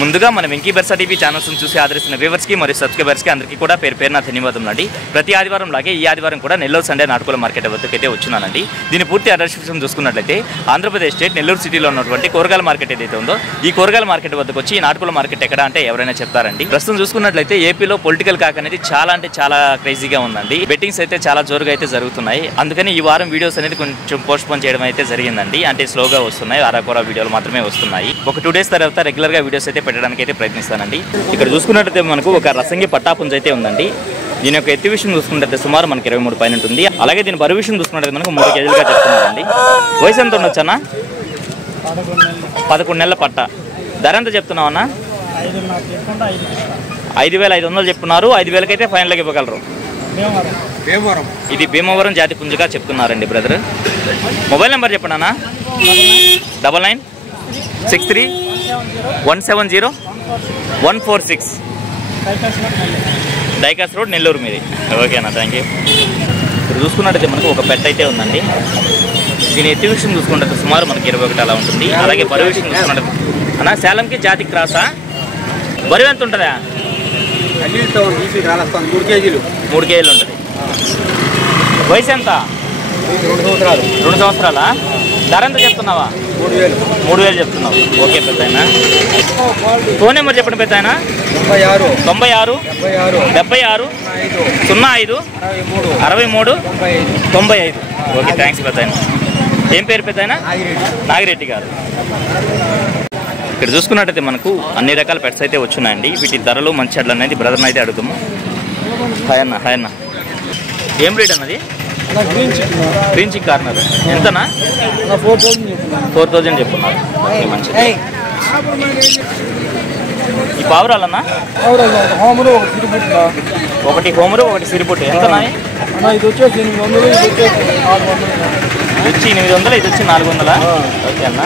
ముందుగా మన Venky బర్సా TV channels చూసి ఆదరిస్తున్న వ్యూవర్స్ కి మరియు సబ్స్క్రైబర్స్ కి అందరికీ కూడా పేరున ధన్యవాదాలు అండి. ప్రతి ఆదివారం లాగే ఈ ఆదివారం కూడా నెల్లూరు సండే నాటుకోల మార్కెట్ వద్దకైతే వచ్చున్నానండి. దీని పూర్తి అడ్రస్ చూసుకున్నట్లయితే ఆంధ్రప్రదేశ్ స్టేట్ నెల్లూరు సిటీలో ఉన్నటువంటి కూరగాయల మార్కెట్ ఏదైతే ఉందో ఈ కూరగాయల మార్కెట్ వద్దకు వచ్చి ఈ నాటుకోల మార్కెట్ ఎక్కడ అంటే ఎవరైనా చెప్తారండి. ప్రస్తుతం చూసుకున్నట్లయితే ఏపీలో పొలిటికల్ కాక్ అనేది చాలా క్రేజీగా ఉందండి. బెట్టింగ్స్ అయితే చాలా జోరుగా అయితే జరుగుతున్నాయి. అందుకని ఈ వారం వీడియోస్ అనేది కొంచెం పోస్ట్ పోన్ చేయడం అయితే జరిగిందండి. అంటే స్లోగా వస్తున్నాయి, అరకొర వీడియోలు మాత్రమే వస్తున్నాయి. ఒక 2 days తర్వాత రెగ్యులర్ గా వీడియోస్ అయితే పెట్టడానికి అయితే ప్రయత్నిస్తానండి. ఇక్కడ చూసుకున్నట్లయితే మనకు ఒక రసంగి పట్టాపుంజ అయితే ఉందండి. దీని యొక్క ఎత్తు విషయం చూసుకున్నట్లయితే సుమారు మనకి 23 పైన ఉంటుంది. అలాగే దీని బరువు విషయం చూసుకున్నట్లయితే మనకు 3 కేజీలుగా చెప్తున్నారండి. వయసు ఎంత ఉండొచ్చన్నా? 11 నెలల పట్ట. ధర ఎంత చెప్తున్నావు అన్న? 5,500 చెప్తున్నారు. 5,000కి అయితే ఫైనల్గా ఇవ్వగలరు. ఇది భీమవరం జాతి పుంజుగా చెప్తున్నారండి బ్రదర్. మొబైల్ నెంబర్ చెప్పండి అన్న. 9963170146 డైకాస్ రోడ్ నెల్లూరు మీది. ఓకేనా, థ్యాంక్ యూ. ఇప్పుడు చూసుకున్నట్టయితే మనకు ఒక పెట్ అయితే ఉందండి. దీని ఎత్తు విషయం చూసుకున్నట్టు సుమారు మనకి 21 అలా ఉంటుంది. అలాగే బరువు విషయం చూసుకున్నట్టు అన్న సేలంకి జాతి క్రాసా? బరువు ఎంత ఉంటుందా? 3 కేజీలు ఉంటుంది. వయసు ఎంత? 2 సంవత్సరాలా? ధర ఎంత చెప్తున్నావా? 3,000 చెప్తున్నావు. ఓకే పెద్ద ఆయన. ఫోన్ నెంబర్ చెప్పండి పెద్ద ఆయన. 96 76 05 63 95. ఓకే, థ్యాంక్స్ పెద్ద ఆయన. ఏం పేరు పెద్ద ఆయన? నాగిరెడ్డి గారు. ఇక్కడ చూసుకున్నట్టయితే మనకు అన్ని రకాల పెట్స్ అయితే వచ్చున్నాయండి. వీటి ధరలు మంచి అడ్లు అనేది బ్రదర్ని అయితే అడుగుతాము. హాయ్ అన్న. ఏం రేట్ అన్నది? గ్రీన్ చిక్ కార్నర్ ఎంతనా? 4,000 చెప్పున్నారు. ఓకే, మంచిది. ఈ పావురాలన్నా? ఒకటి హోమరు ఒకటి సిరిపుట్టు. ఎంతనా? ఇది వచ్చి 800, ఇది వచ్చి 400. ఓకే అన్న.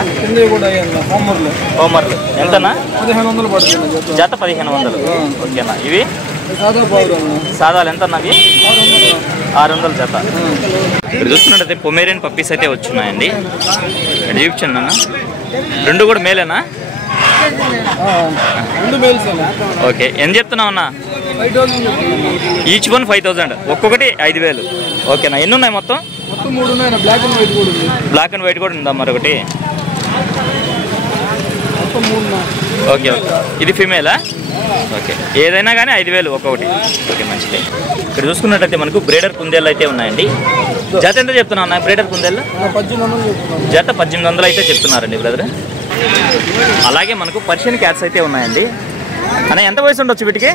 హోమర్లు ఎంతనా? 1500 పడుతుంది. జత 1500. ఓకే అన్న. ఇవి సాదాలు ఎంత అన్నవి? 600 జత. ఇక్కడ చూస్తున్నట్టయితే పొమేరియన్ పప్పీస్ అయితే వచ్చున్నాయండి. చూపించండి అన్న. 2 కూడా మేలేనా? ఓకే, ఎంత చెప్తున్నావు అన్న? Each one 5,000. ఒక్కొక్కటి 5,000. ఓకేనా. ఎన్ని ఉన్నాయి మొత్తం? బ్లాక్ అండ్ వైట్ కూడా ఉందా మరొకటి? ఓకే. ఇది ఫీమేలా? ఓకే, ఏదైనా కానీ 5,000 ఒక్కొక్కటి. ఓకే, మంచిది. ఇక్కడ చూసుకున్నట్టయితే మనకు బ్రీడర్ కుందేళ్ళు అయితే ఉన్నాయండి. జత ఎంత చెప్తున్నా అన్న? బ్రీడర్ కుందేళ్ళు జత 1,800 అయితే చెప్తున్నారండి బ్రదర్. అలాగే మనకు పర్షియన్ క్యాట్స్ అయితే ఉన్నాయండి. అన్న ఎంత వయసు ఉండొచ్చు వీటికి?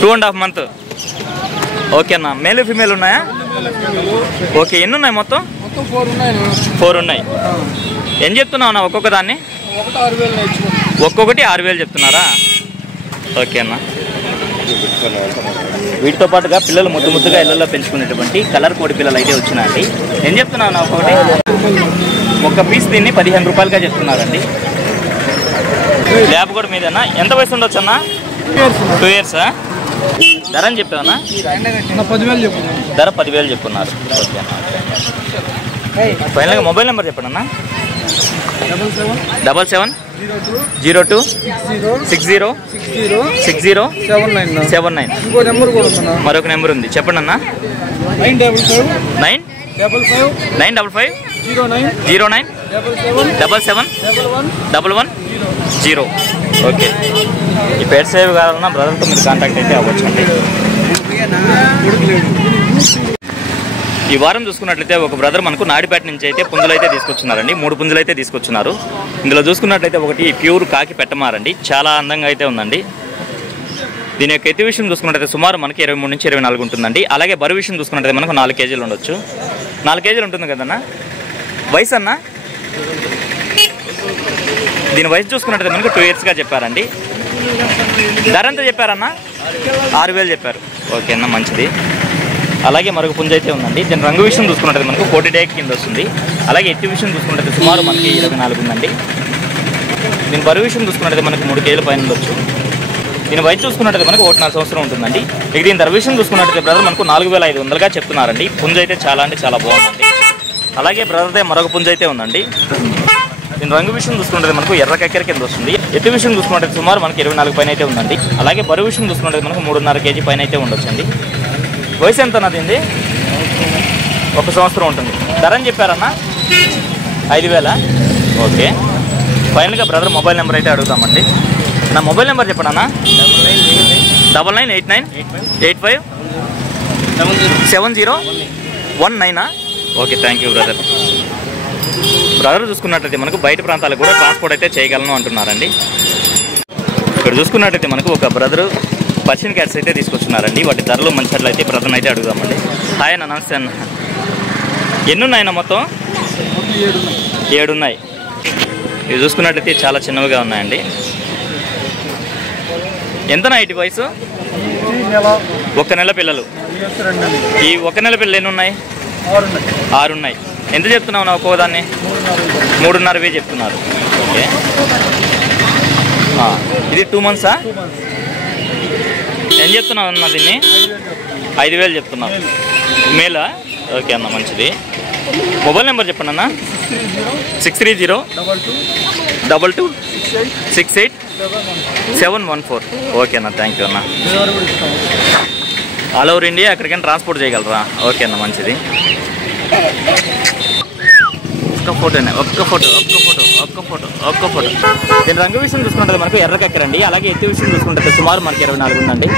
2.5 months. ఓకే అన్న. మేల్ ఫీమేల్ ఉన్నాయా? ఓకే, ఎన్ని ఉన్నాయి మొత్తం? 4 ఉన్నాయి. ఏం చెప్తున్నావు అన్న ఒక్కొక్క దాన్ని? ఒక్కొక్కటి 6,000 చెప్తున్నారా? ఓకే అన్న. వీటితో పాటుగా పిల్లలు ముద్దుగా ఇళ్లలో పెంచుకునేటువంటి కలర్ కోడి పిల్లలు అయితే వచ్చినాయండి. ఏం చెప్తున్నావు అన్న ఒక్కొక్కటి? ఒక్క పీస్ దీన్ని 15 రూపాయలుగా చెప్తున్నారండి. ల్యాబ్ కూడా మీదేనా? ఎంత వయసు ఉండొచ్చు అన్న? 2 years. ధర అని చెప్పావన్నా? ధర 10,000 చెప్పున్నారు. ఓకే అన్న. ఫైనల్గా మొబైల్ నెంబర్ చెప్పండి అన్న. 7702 60 60 79. మరొక నెంబర్ ఉంది, చెప్పండి అన్న. 955 09 77 1110. ఓకే, ఈ పేడ్ సేవ్ కావాలన్నా బ్రదర్తో మీరు కాంటాక్ట్ అయితే అవ్వచ్చండి. ఈ వారం చూసుకున్నట్లయితే ఒక బ్రదర్ మనకు నాడిపేట నుంచి అయితే పుంజులు అయితే తీసుకొచ్చున్నారండి. 3 పుంజులు అయితే తీసుకొచ్చున్నారు. ఇందులో చూసుకున్నట్లయితే ఒకటి ప్యూర్ కాకి పెట్టమారండి. చాలా అందంగా అయితే ఉందండి. దీని యొక్క ఎత్తు విషయం చూసుకున్నట్లయితే సుమారు మనకి 23 నుంచి 24 ఉంటుందండి. అలాగే బరువు విషయం చూసుకున్నట్లయితే మనకు 4 కేజీలు ఉండొచ్చు. 4 కేజీలు ఉంటుంది కదన్నా. వయసు అన్న? దీని వయసు చూసుకున్నట్లయితే మనకు 2 yearsగా చెప్పారండి. ధర ఎంత చెప్పారన్న? 6,000 చెప్పారు. ఓకే అన్న, మంచిది. అలాగే మరొక పుంజ అయితే ఉందండి. దీని రంగు విషయం చూసుకున్నట్లయితే మనకు 40 days కింద వస్తుంది. అలాగే ఎత్తు విషయం చూసుకున్నట్లయితే సుమారు మనకి 24 ఉందండి. దీని బరువు విషయం చూసుకున్నట్లయితే మనకు 3 కేజీల పైన ఉండొచ్చు. దీని వయసు చూసుకున్నట్టయితే మనకు 1.5 సంవత్సరం ఉంటుందండి. ఇక దీని ధర విషయం చూసుకున్నట్టయితే బ్రదర్ మనకు 4500గా చెప్తున్నారండి. పుంజు అయితే చాలా అంటే చాలా బాగుందండి. అలాగే బ్రదర్దే మరొక పుంజు అయితే ఉందండి. దీని రంగు విషయం చూసుకుంటే మనకు ఎర్ర కక్కెర కింద వస్తుంది. ఎత్తు విషయం చూసుకుంటే సుమారు మనకి 24 పైన అయితే ఉందండి. అలాగే బరువు విషయం చూసుకుంటే మనకు 3.5 kg పైన అయితే ఉండొచ్చండి. వయసు ఎంత అన్నది? 1 సంవత్సరం ఉంటుంది. ధర అని చెప్పారన్నా 5000. ఓకే. ఫైనల్గా బ్రదర్ మొబైల్ నెంబర్ అయితే అడుగుతామండి. నా మొబైల్ నెంబర్ చెప్పండి అన్న. 9989857019. Okay, thank you brother. Brother చూసుకున్నట్లయితే మనకు బయట ప్రాంతాలకు కూడా ట్రాన్స్పోర్ట్ అయితే చేయగలను అంటున్నారండి. ఇక్కడ చూసుకున్నట్టయితే మనకు ఒక బ్రదరు పర్షియన్ క్యాట్స్ అయితే తీసుకొచ్చున్నారండి. వాటి ధరలు మంచిట్లు అయితే బ్రదర్ అయితే అడుగుదామండి. హాయ్ అన్న, నమస్తే అన్న. ఎన్ని ఉన్నాయన్న మొత్తం? 7 ఉన్నాయి. ఇవి చూసుకున్నట్లయితే చాలా చిన్నవిగా ఉన్నాయండి. ఎంతనా ఇటు వయసు? 1 నెల పిల్లలు. ఈ 1 నెల పిల్లలు ఎన్ని ఉన్నాయి? 6 ఉన్నాయి. ఎంత చెప్తున్నావు నా ఒక్కోదాన్ని? 3.5 చెప్తున్నారు. ఓకే. ఇది 2 months. ఏం చెప్తున్నావు అన్న దీన్ని? 5000 చెప్తున్నావు. మేలా? ఓకే అన్న, మంచిది. మొబైల్ నెంబర్ చెప్పండి అన్న. 630-22-68-714. ఓకే అన్న, థ్యాంక్ యూ అన్న. ఆల్ ఓవర్ ఇండియా ఎక్కడికైనా ట్రాన్స్పోర్ట్ చేయగలరా? ఓకే అన్న, మంచిది. ఒక్క ఫోటో. దీని రంగు విషయం చూసుకుంటే మనకు ఎర్ర కక్కెరండి. అలాగే ఎత్తు విషయం చూసుకుంటే సుమారు మనకి 24 ఉందండి.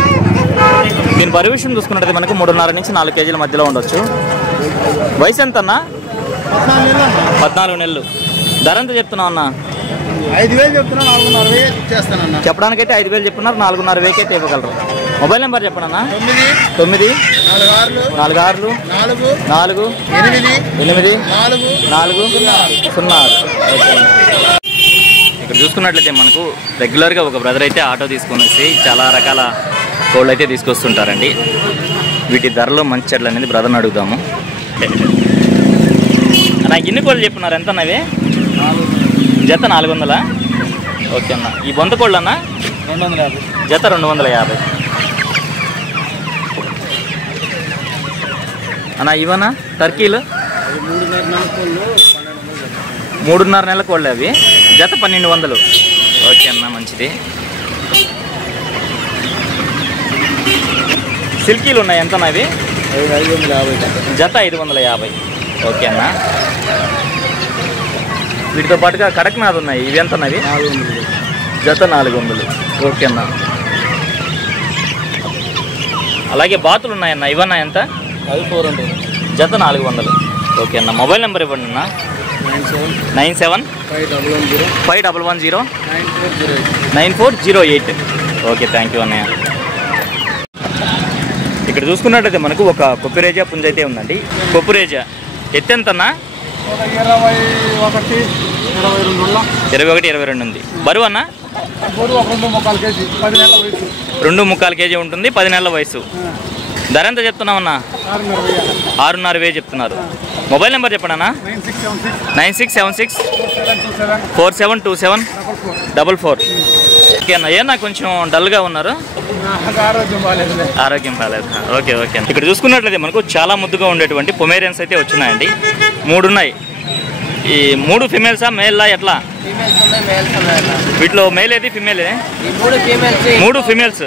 దీని బరువు విషయం చూసుకుంటే మనకు 3.5 నుంచి 4 kg మధ్యలో ఉండొచ్చు. వయసు ఎంత అన్న? 14 నెలలు. ధర ఎంత చెప్తున్నావు అన్న? 5000 చెప్తున్నా. 4.5 చేస్తానన్న. చెప్పడానికైతే 5000 చెప్తున్నారు. 4.5 అయితే ఇవ్వగలరు. మొబైల్ నెంబర్ చెప్పండి అన్న. 9 46 4 8 4 0. ఇక్కడ చూసుకున్నట్లయితే మనకు రెగ్యులర్గా ఒక బ్రదర్ అయితే ఆటో తీసుకొని వచ్చి చాలా రకాల కోళ్ళు అయితే తీసుకొస్తుంటారండి. వీటి ధరలో మంచి చెట్లు అనేది బ్రదర్ని అడుగుదాము. నాకు ఎన్ని కోళ్ళు చెప్పున్నారు? ఎంత అన్నవి? జత 400. ఓకే అన్న. ఈ బొంత కోళ్ళు అన్న 250. జత 250 అన్న. ఇవన్నా టర్కీలు 3.5 నెలల కోళ్ళు. అవి జత 1200. ఓకే అన్న, మంచిది. సిల్కీలు ఉన్నాయి. ఎంత అవి? 550. జత 550. ఓకే అన్న. వీటితో పాటుగా కడక్నాథ్ ఉన్నాయి. ఇవి ఎంత అన్నవి? 400. జత 400. ఓకే అన్న. అలాగే బాతులు ఉన్నాయన్న. ఇవన్నా ఎంత? అది 400. జత 400. ఓకే అన్న. మొబైల్ నెంబర్ ఇవ్వండి అన్న. 9751109408. ఓకే, థ్యాంక్ యూ అన్నయ్య. ఇక్కడ చూసుకున్నట్టయితే మనకు ఒక కొప్పిరేజా పుంజ అయితే ఉందండి. కొప్పిరేజా ఎత్తు ఎంత అన్న? 21-22 ఉంది. బరువు అన్న? 2.25 kg ఉంటుంది. 10 నెలల వయసు. ధర ఎంత చెప్తున్నావు అన్న? 6.5 చెప్తున్నారు. మొబైల్ నెంబర్ చెప్పండి అన్న. 9676472744. ఓకే అన్న. ఏనా కొంచెం డల్గా ఉన్నారు? ఆరోగ్యం బాగాలేదు. ఓకే ఓకే అన్న. ఇక్కడ చూసుకున్నట్లయితే మనకు చాలా ముద్దుగా ఉండేటువంటి పొమేరియన్స్ అయితే వచ్చినాయండి. 3 ఉన్నాయి. ఈ 3 ఫిమేల్సా మేల్లా ఎట్లా? వీటిలో మేల్ ఏది ఫిమేల్? 3 ఫిమేల్స్.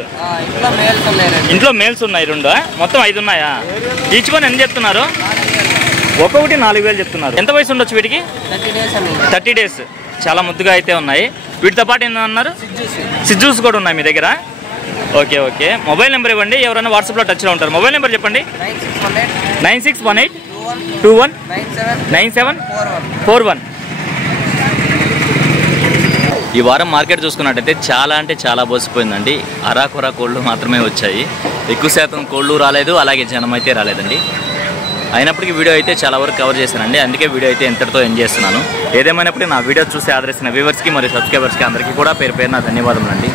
ఇంట్లో మేల్స్ ఉన్నాయి 2. మొత్తం 5 ఉన్నాయా? ఈచ్కొని ఎన్ని చెప్తున్నారు? ఒక్కొక్కటి 4000 చెప్తున్నారు. ఎంత వయసు ఉండొచ్చు వీటికి? 30 days. చాలా ముద్దుగా అయితే ఉన్నాయి. వీటితో పాటు ఏంటన్నారు? సిజ్జూస్ కూడా ఉన్నాయి మీ దగ్గర. Okay okay. మొబైల్ నెంబర్ ఇవ్వండి. ఎవరైనా వాట్సాప్లో టచ్లో ఉంటారు. మొబైల్ నెంబర్ చెప్పండి. 9618219741. ఈ వారం మార్కెట్ చూసుకున్నట్టయితే చాలా అంటే చాలా బోసిపోయిందండి. అరాకొర కోళ్ళు మాత్రమే వచ్చాయి. ఎక్కువ శాతం కోళ్ళు రాలేదు, అలాగే జనం అయితే రాలేదండి. అయినప్పటికీ వీడియో అయితే చాలా వరకు కవర్ చేశానండి. అందుకే వీడియో అయితే ఎంతటితో ఎంజాయ్ చేస్తున్నాను. ఏదేమైనప్పటికీ నా వీడియో చూసి ఆదరిస్తున్న వ్యూవర్స్కి మరియు సబ్స్క్రైబర్స్కి అందరికీ కూడా పేరు పేరున ధన్యవాదములండి.